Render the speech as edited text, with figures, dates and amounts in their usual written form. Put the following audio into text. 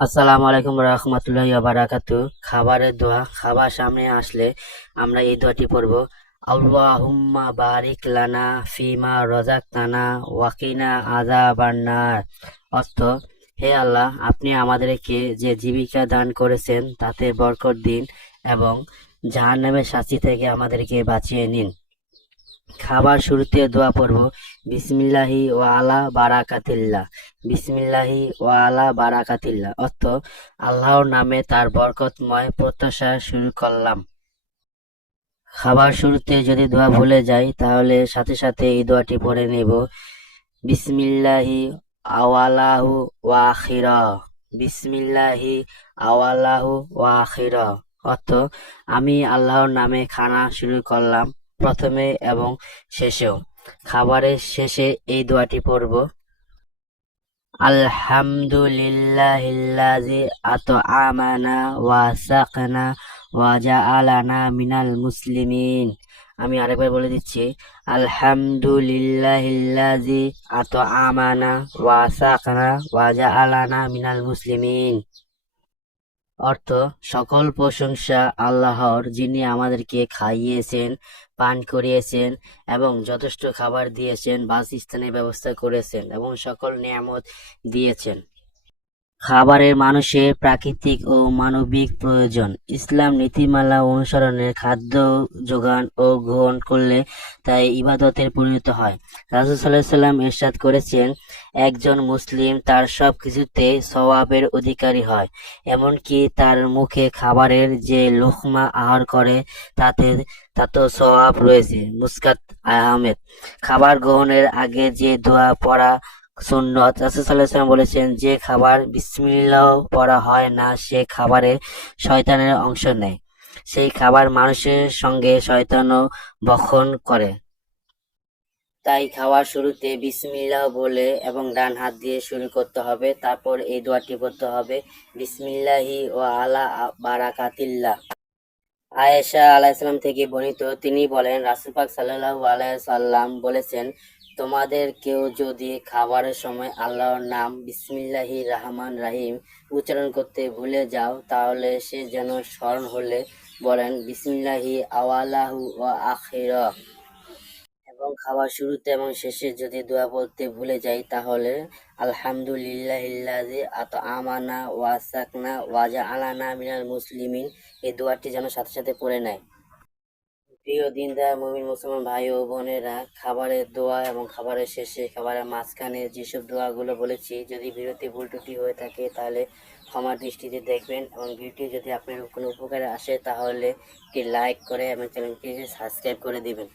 আসসালামু আলাইকুম রহমতুল্লাহি ওয়া বারাকাতু। খাবারের দোয়া। খাবার সামনে আসলে আমরা এই দোয়াটি পড়ব। আল্লাহুম্মা বারিক লানা ফিমা রাযাকতানা ওয়া কিনা আযাবান নার। অর্থ, হে আল্লাহ, আপনি আমাদেরকে যে জীবিকা দান করেছেন তাতে বরকত দিন এবং জাহান্নামের শাস্তি থেকে আমাদেরকে বাঁচিয়ে নিন। খাবার শুরুতে দোয়া পড়ব। বিসমিল্লাহি ওয়া আলা বারাকাতিল্লাহ। বিসমিল্লাহি ওয়া আলা বারাকাতিল্লাহ অর্থ, আল্লাহর নামে তার বরকতময় প্রত্যাশা শুরু করলাম। খাবার শুরুতে যদি দোয়া ভুলে যাই তাহলে সাথে সাথে এই দোয়াটি পড়ে নেব। বিসমিল্লাহি আওয়ালাহু ওয়া আখিরা। বিসমিল্লাহি আওয়ালাহু ওয়া আখিরা অর্থ, আমি আল্লাহর নামে খানা শুরু করলাম, প্রথমে এবং শেষেও। খাবারের শেষে এই দোয়াটি পড়ব। আলহামদুলিল্লাহিল্লাযী আত'আমানা ওয়া সাকানা ওয়া জাআলানা মিনাল মুসলিমিন। আমি আরেকবার বলে দিচ্ছি। আলহামদুলিল্লাহিল্লাযী আত'আমানা ওয়া সাকানা ওয়া জাআলানা মিনাল মুসলিমিন অর্থ, সকল প্রশংসা আল্লাহর, যিনি আমাদেরকে খাইয়েছেন, পান করিয়েছেন এবং যথেষ্ট খাবার দিয়েছেন, বাসস্থানের ব্যবস্থা করেছেন এবং সকল নিয়ামত দিয়েছেন। খাবারের মানুষের প্রাকৃতিক ও মানবিক প্রয়োজন। ইসলাম নীতিমালা অনুসরণে খাদ্য যোগান ও গ্রহণ করলে তাই ইবাদতের পরিণত হয়। রাসূল সাল্লাল্লাহু আলাইহি ওয়াসাল্লাম ইরশাদ করেছেন, একজন মুসলিম তার সব কিছুতে সওয়াবের অধিকারী হয়, এমনকি তার মুখে খাবারের যে লোকমা আহার করে তাতেও সওয়াব রয়েছে। মুসকাত আহমেদ। খাবার গ্রহণের আগে যে দোয়া পড়া সুন্নত। রাসূল সাল্লাল্লাহু আলাইহি ওয়াসাল্লাম বলেছেন, যে খাবার বিসমিল্লাহ পড়া হয় না সে খাবারে শয়তানের অংশ নেয়। সেই খাবার মানুষের সঙ্গে শয়তানও ভক্ষণ করে। তাই খাওয়ার শুরুতে বিসমিল্লাহ বলে এবং ডান হাত দিয়ে শুরু করতে হবে। তারপর এই দোয়াটি পড়তে হবে। বিসমিল্লাহি ওয়া আলা বারাকাতিল্লাহ। আয়েশা আলাইহিসসালাম থেকে বর্ণিত, তিনি বলেন, রাসূল পাক সাল্লাল্লাহু আলাইহি সাল্লাম বলেছেন, তোমাদের কেউ যদি খাবারের সময় আল্লাহর নাম বিসমিল্লাহির রহমান রাহিম উচ্চারণ করতে ভুলে যাও তাহলে সে যেন স্মরণ হলে বলেন বিসমিল্লাহি আওয়ালাহু ওয়া আখিরা। এবং খাবার শুরুতে এবং শেষে যদি দোয়া বলতে ভুলে যাই তাহলে আলহামদুলিল্লাহিল্লাযী আত'আমানা ওয়া সাকনা ওয়া জাআলানা মিনাল মুসলিমিন, এই দোয়াটি যেন সাথে সাথে পড়ে নেয়। প্রিয় দিনদার মুমিন মুসলমান ভাই ও বোনেরা, খাবারের দোয়া এবং খাবারের শেষে, খাবারের মাঝখানে যেসব দোয়াগুলো বলেছি, যদি ভিডিওতে ভুল ত্রুটি হয়ে থাকে তাহলে ক্ষমার দৃষ্টিতে দেখবেন এবং ভিডিওটি যদি আপনার কোনো উপকারে আসে তাহলে একটি লাইক করে এবং চ্যানেলটিকে সাবস্ক্রাইব করে দিবেন।